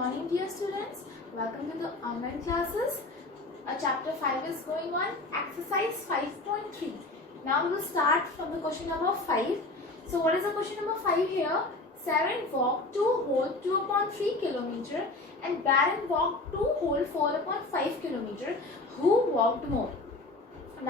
morning, dear students. Welcome to the online classes. Chapter 5 is going on. Exercise 5.3. Now we will start from the question number 5. So what is the question number 5 here? Saren walked 2 whole 2/3 km and Baron walked 2 whole 4/5 km. Who walked more?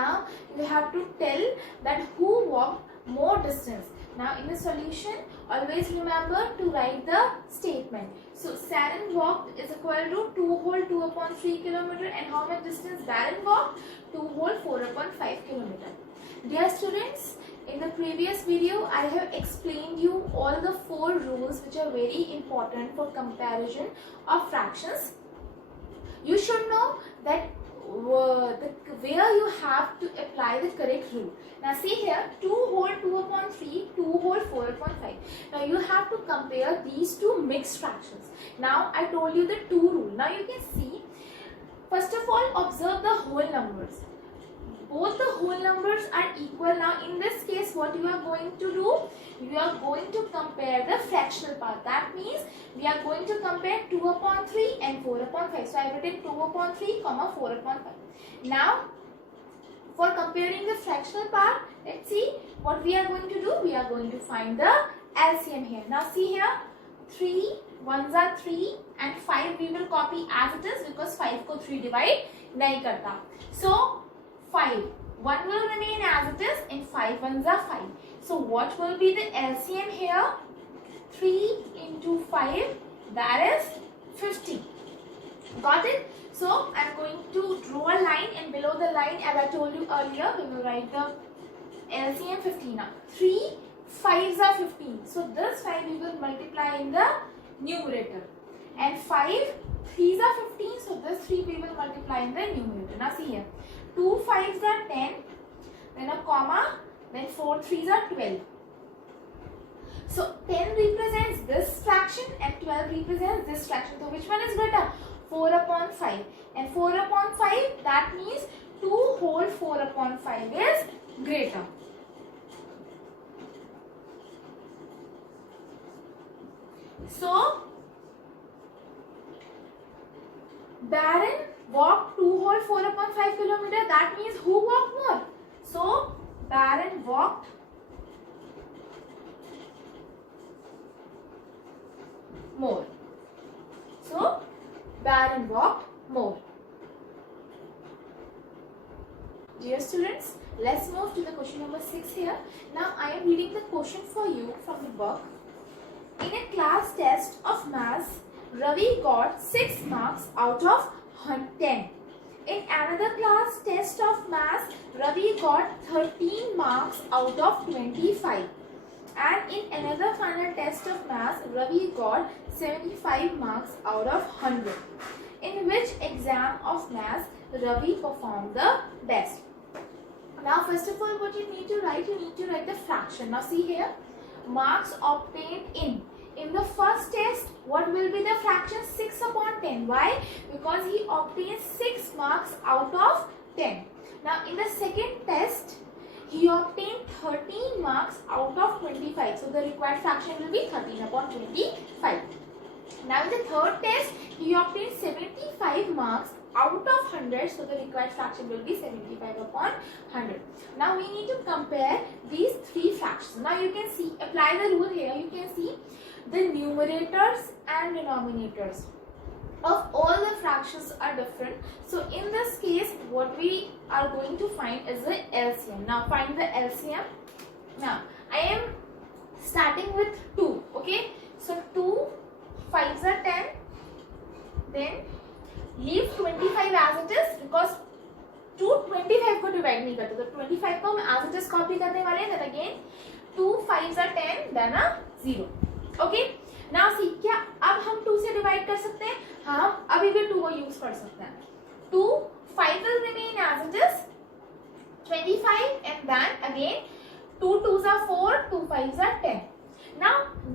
Now you have to tell that who walked more distance. Now in the solution, always remember to write the statement. So Saren walked is equal to 2 whole 2/3 km and how much distance Baron walked? 2 whole 4/5 km. Dear students, in the previous video I have explained you all the 4 rules which are very important for comparison of fractions. You should know that where you have to apply the correct rule. Now see here, 2 whole 2/3, 2 whole 4/5. Now you have to compare these two mixed fractions. Now I told you the 2 rule. Now you can see, first of all, observe the whole numbers. Both the whole numbers are equal. Now in this case, what you are going to do? You are going to compare the fractional part. That means we are going to compare 2/3 and 4/5. So I have written 2/3, 4/5. Now for comparing the fractional part, let's see what we are going to do. We are going to find the LCM here. Now see here, 3 1s are 3 and 5 we will copy as it is because 5 को 3 divide नहीं करता. So 5, 1 will remain as it is and 5 1s are 5. So what will be the LCM here? 3 into 5, that is 50. Got it? So I am going to draw a line, and below the line, as I told you earlier, we will write the LCM 15. Now 3 5s are 15. So this 5 we will multiply in the numerator, and 5 3s are 15. So this 3 we will multiply in the numerator. Now see here, 2 5s are 10, then a comma, then 4 3s are 12. So 10 represents this fraction and 12 represents this fraction. So which one is greater? 4/5. And 4/5, that means 2 whole 4/5 is greater. So Baron walked 2 whole 4/5 km. That means who walked more? So Baron walked more. So Baron walked more. Dear students, let's move to the question number 6 here. Now I am reading the question for you from the book. In a class test of maths, Ravi got 6 marks out of 10. In another class test of maths, Ravi got 13 marks out of 25. And in another final test of maths, Ravi got 75 marks out of 100. In which exam of maths Ravi performed the best? Now first of all, what you need to write the fraction. Now see here, marks obtained in the first test, what will be the fraction? 6/10. Why? Because he obtained 6 marks out of 10. Now in the second test, he obtained 13 marks out of 25. So the required fraction will be 13/25. Now in the third test, he obtained 75 marks out of 100. So the required fraction will be 75/100. Now we need to compare these 3 fractions. Now you can see, apply the rule here. You can see the numerators and denominators of all the fractions are different. So in this case, what we are going to find is the LCM. Now find the LCM. Now I am starting with 2. Okay, so 2 5s are 10. Then leave 25 as it is because 2 25 को divide नहीं करते, तो 25 को हम as it is copy करने वाले हैं. Then again 2 5s are 10, then a 0. Okay, now see, क्या अब हम 2 से divide कर सकते हैं? हाँ, अभी भी 2 को use कर सकते हैं. 2 5 will remain as it is 25, and then again 2 2s are 4, 2 5s are 10.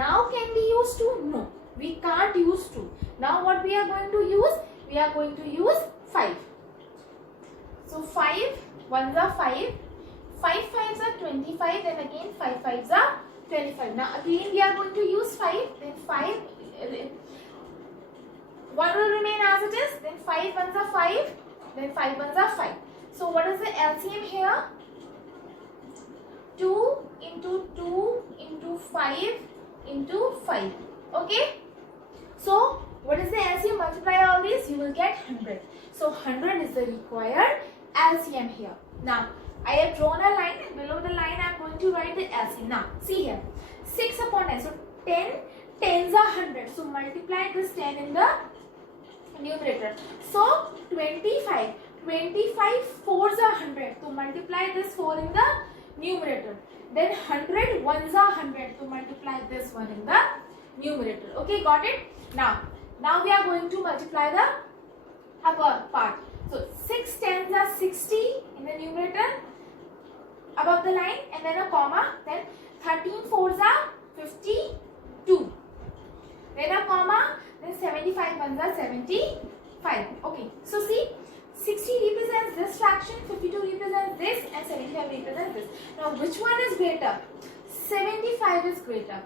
Now can we use 2? No, we can't use 2. Now what we are going to use? We are going to use 5. So 5 1s are 5, 5 5s are 25, then again 5 5s are 25. Now again we are going to use 5, then 5 1 will remain as it is, then 5 ones are 5, then 5 ones are 5. So what is the LCM here? 2 into 2 into 5 into 5. Okay? So what is the LCM? Multiply all these, you will get 100. So 100 is the required LCM here. Now I have drawn a line, and below the line I am going to write the LCM. Now see here, 6 upon 10. So 10 tens are 100. So multiply this 10 in the numerator. So 25. 25 fours are 100. So multiply this 4 in the numerator. Then 100 ones are 100. So multiply this one in the numerator. Okay, got it? Now we are going to multiply the upper part. So 6 tens are 60 in the numerator above the line, and then a comma. Then 13 fours are 52. Then a comma. Then 75 ones are 75. Okay. So see, 60 represents this fraction, 52 represents this, and 75 represents this. Now which one is greater? 75 is greater.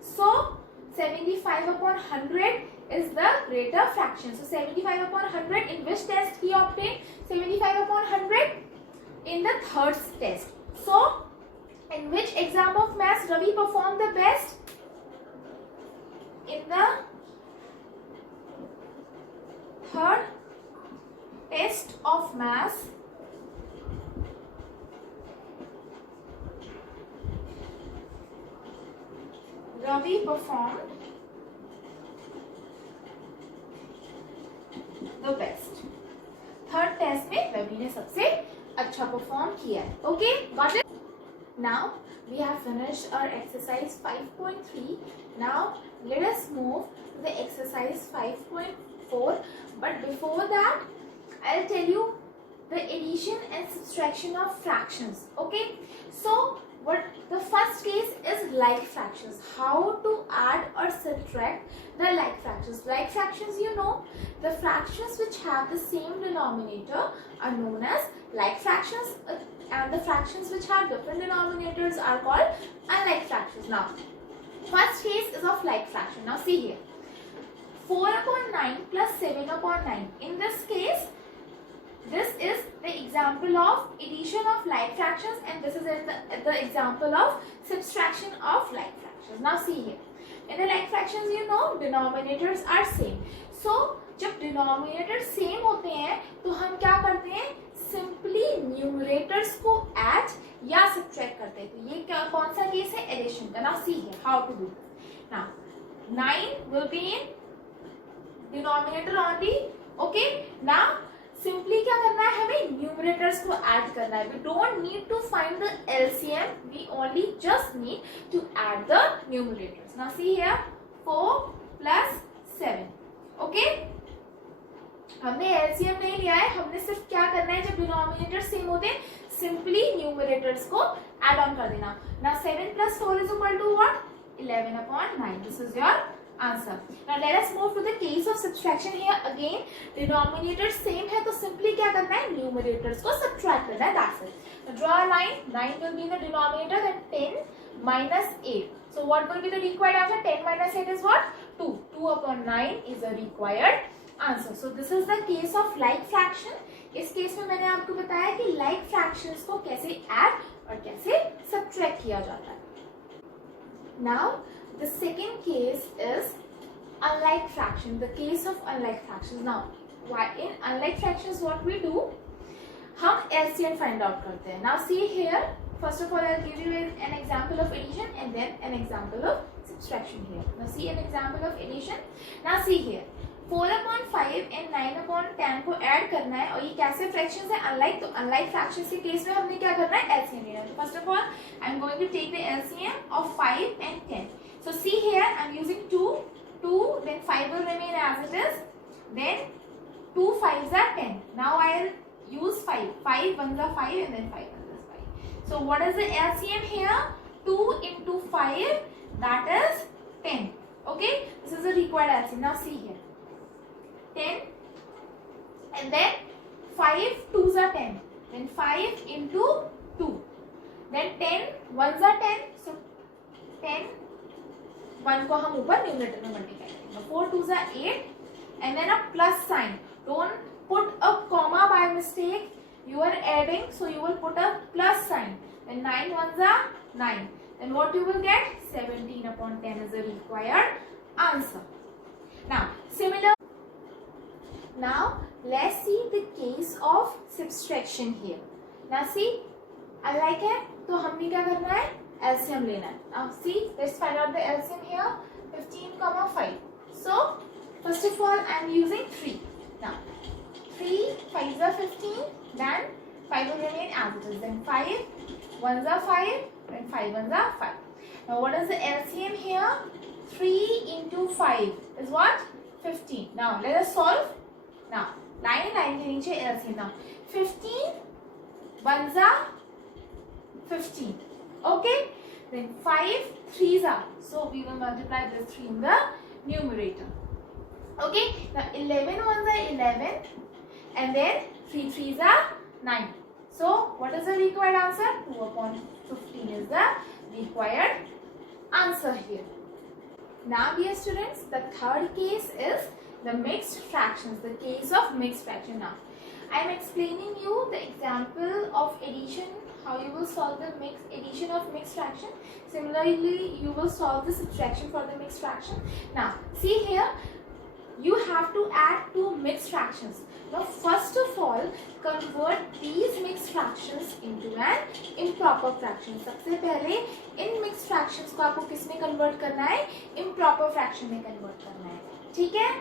So 75 upon 100 is the greater fraction. So 75 upon 100, in which test he obtained? 75 upon 100 in the third test. So in which exam of maths Ravi performed the best? In the third test of maths, Ravi performed the best. Third test में रवि ने सबसे अच्छा perform किया है. Okay, got it? Now we have finished our exercise 5.3. Now let us move to the exercise 5.4. But before that, I'll tell you the addition and subtraction of fractions. Okay, so what the first case is like fractions. How to add or subtract the like fractions. Like fractions, you know, the fractions which have the same denominator are known as like fractions, and the fractions which have different denominators are called unlike fractions. Now first case is of like fraction. Now see here, 4 upon 9 plus 7 upon 9. In this case, this is the example of addition of like fractions, and this is the example of subtraction of like fractions. Now see here, in the like fractions, you know, denominators are same. So जब denominators same होते हैं तो हम क्या करते हैं? Simply numerators को add या subtract करते हैं. तो ये क्या कौन सा केस है? Addition का. Now see here how to do this. Now 9 will be in denominator only. Okay. Now simply क्या करना है? हमें numerators को add करना है. We don't need to find the LCM. We only just need to add the numerators. Now see here, 4 plus 7. Okay. हमने LCM नहीं लिया है, हमने सिर्फ क्या करना है? जब डिनोमिनेटर सेम होते हैं, सिंपली न्यूमरेटर्स को ऐड ऑन कर देना. Now 7 plus 4 is equal to what? 11 upon 9. This is your answer. Now let us move to the case of subtraction. Here again, denominator same है तो simply क्या करना है? Numerators को subtract करना है. That's it. Now draw a line. 9 will be in the denominator, then 10 minus 8. So what will be the required answer? 10 minus 8 is what? 2. 2 upon 9 is the required answer. So this is the case of like fraction. इस case में मैंने आपको बताया कि like fractions को कैसे add और कैसे subtract किया जाता है. Now the second case is unlike fraction. The case of unlike fractions. Now why in unlike fractions what we do? हम LCM find out करते हैं. Now see here. First of all, I'll give you an example of addition and then an example of subtraction here. Now see an example of addition. Now see here. 4 upon 5 and 9 upon 10 को add करना है और ये कैसे fractions है? Unlike. तो unlike fractions के case में हमने क्या करना है? LCM लेना है. तो first of all I am going to take the LCM of 5 and 10. So see here, I am using 2, then 5 will remain as it is. Then 2 5s are 10. Now I will use 5. 5 ones are 5 and then 5 ones are 5. So what is the LCM here? 2 into 5, that is 10. Okay, this is the required LCM. Now see here, 10 and then 5 2s are 10. Then 5 into 2. Then 10 1s are 10. So 10 1 को हम ऊपर numerator में multiply करेंगे. 4 2s are 8. and then a plus sign. Don't put a comma by mistake. You are adding, so you will put a plus sign. Then 9 ones are 9. Then what you will get? 17 upon 10 is the required answer. Now, similar. Now, let's see the case of subtraction here. Now, see, unlike है, तो हमने क्या करना है? LCM लेना है. Now, see, let's find out the LCM here. 15, 5. So, first of all, I am using 3. Now, 3 5s are 15. Then 5 will remain as it is. Then 5 1s are 5. And 5 1s are 5. Now, what is the LCM here? 3 into 5 is what? 15. Now, let us solve. Now, line के नीचे LCM. Now, 15 1s are 15. Okay? Then 5 3s are. So, we will multiply this 3 in the numerator. Okay? Now, 11 1s are 11. And then 3 3s are 9. So, what is the required answer? 2 upon 15 is the required answer here. Now, dear students, the third case is the mixed fractions, the case of mixed fraction. Now, I am explaining you the example of addition, how you will solve the addition of mixed fraction. Similarly, you will solve the subtraction for the mixed fraction. Now, see here, you have to add two mixed fractions. Now, first of all, convert these mixed fractions into an improper fraction. सबसे पहले इन mixed fractions को आपको किस में convert करना है? Improper fraction में convert करना है. ठीक है?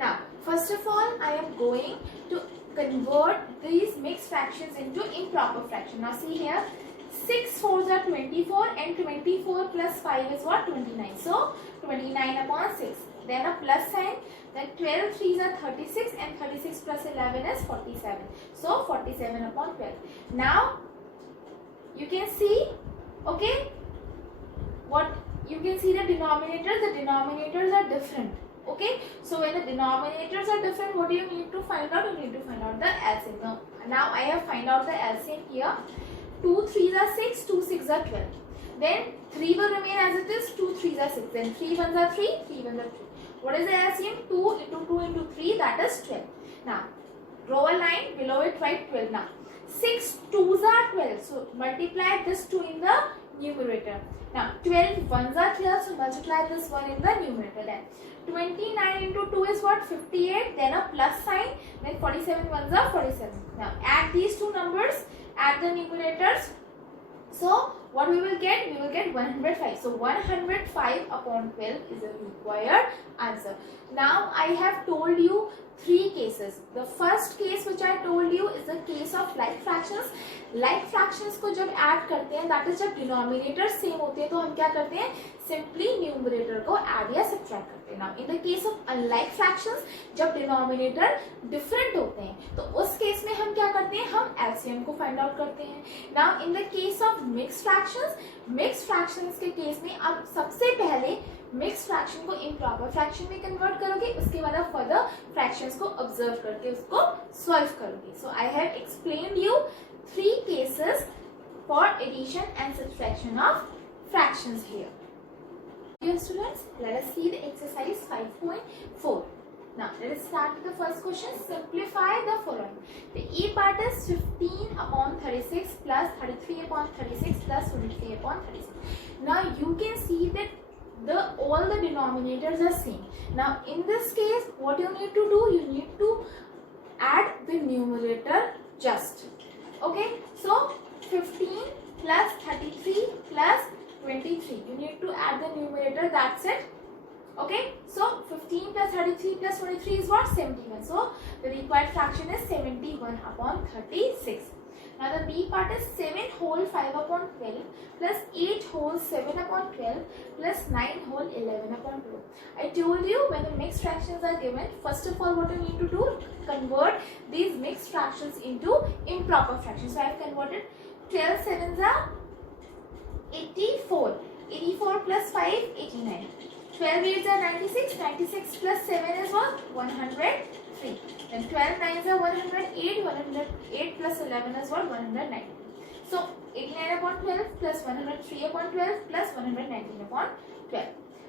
Now, first of all, I am going to convert these mixed fractions into improper fraction. Now, see here, 6 4s are 24 and 24 plus 5 is what? 29. So, 29 upon 6. Then a plus sign. Then 12 3s are 36 and 36 plus 11 is 47. So, 47 upon 12. Now, you can see, okay, what you can see the denominators are different. Okay, so when the denominators are different, what do you need to find out? You need to find out the LCM. Now I have find out the LCM here. 2 3s are 6, 2 6s are 12. Then 3 will remain as it is, 2 3s are 6. Then 3 1s are 3, 3 1s are 3. What is the LCM? 2 into 2 into 3, that is 12. Now, draw a line, below it write 12. Now, 6 2s are 12. So, multiply this 2 in the numerator. Now, 12 1s are 12, so multiply this 1 in the numerator. Then 29 into 2 is what? 58. Then a plus sign. Then 47 1s are 47. Now, add these two numbers, add the numerators. So, what we will get? We will get 105. So, 105 upon 12 is the required answer. Now, I have told you three cases. The first case which I told you is the case of like fractions. Like fractions को जब add करते हैं, that is जब denominator same होते हैं, तो हम क्या करते हैं? Simply numerator को add या subtract करते हैं. Now, in the case of unlike fractions, जब denominator different होते हैं, तो उस case में हम क्या करते हैं? हम LCM को find out करते हैं. Now, in the case of mixed fractions के case में आप सबसे पहले मिक्स फ्रैक्शन को इम्प्रॉपर फ्रैक्शन में कन्वर्ट करोगे, उसके बाद आप फर्दर फ्रैक्शंस को ऑब्जर्व करके उसको सॉल्व करोगे. So I have explained you three cases for addition and subtraction of fractions here. Dear students, let us see the exercise 5.4. Now, let us start with the first question. Simplify the following. The A part is 15 upon 36 plus 33 upon 36 plus 23 upon 36. Now, you can see that all the denominators are same. Now, in this case, what you need to do? You need to add the numerator just. Okay, so 15 plus 33 plus 23. You need to add the numerator, that's it. Okay, so 15 plus 33 plus 23 is what? 71. So, the required fraction is 71 upon 36. Now, the B part is 7 whole 5 upon 12 plus 8 whole 7 upon 12 plus 9 whole 11 upon 12. I told you when the mixed fractions are given, first of all what you need to do? Convert these mixed fractions into improper fractions. So, I have converted 12 sevens are 84. 4. 84 plus 5, 89. 12 8s are 96. 96 plus 7 is what? 103. Then 12 9s are 108. 108 plus 11 is what? 190. So 89 upon 12 plus 103 upon 12 plus 119 upon 12.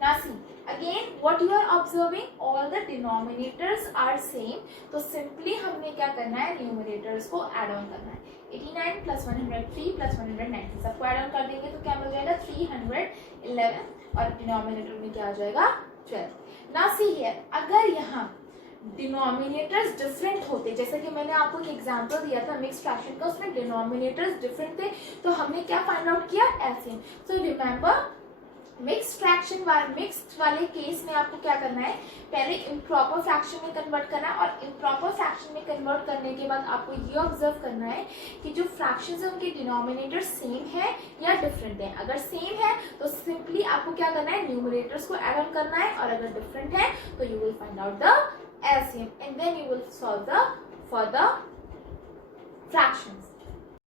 Now see, again what you are observing, all the denominators are same. तो simply हमने क्या करना है, numerators को add on करना है. 89 plus 103 plus 190 सबको add on कर देंगे तो क्या मिल जाएगा 311 और denominator में क्या आ जाएगा 12. Now see here, अगर यहाँ डिनोमिनेटर्स डिफरेंट होते, जैसे कि मैंने आपको एक एग्जांपल दिया था मिक्स फ्रैक्शन का, उसमें डिनोमिनेटर्स डिफरेंट थे तो हमने क्या फाइंड आउट किया, LCM. So remember mix fraction mixed वाले केस में आपको क्या करना है, पहले इम्प्रॉपर फ्रैक्शन में कन्वर्ट करना है और इम्प्रॉपर फ्रैक्शन में कन्वर्ट करने के बाद आपको ये ऑब्जर्व करना है कि जो फ्रैक्शंस है उनके डिनोमिनेटर सेम है या डिफरेंट है. अगर सेम है तो सिंपली आपको क्या करना है, न्यूमरेटर्स को ऐड ऑन करना है, और अगर डिफरेंट है तो you will find out the LCM and then you will solve the further fractions.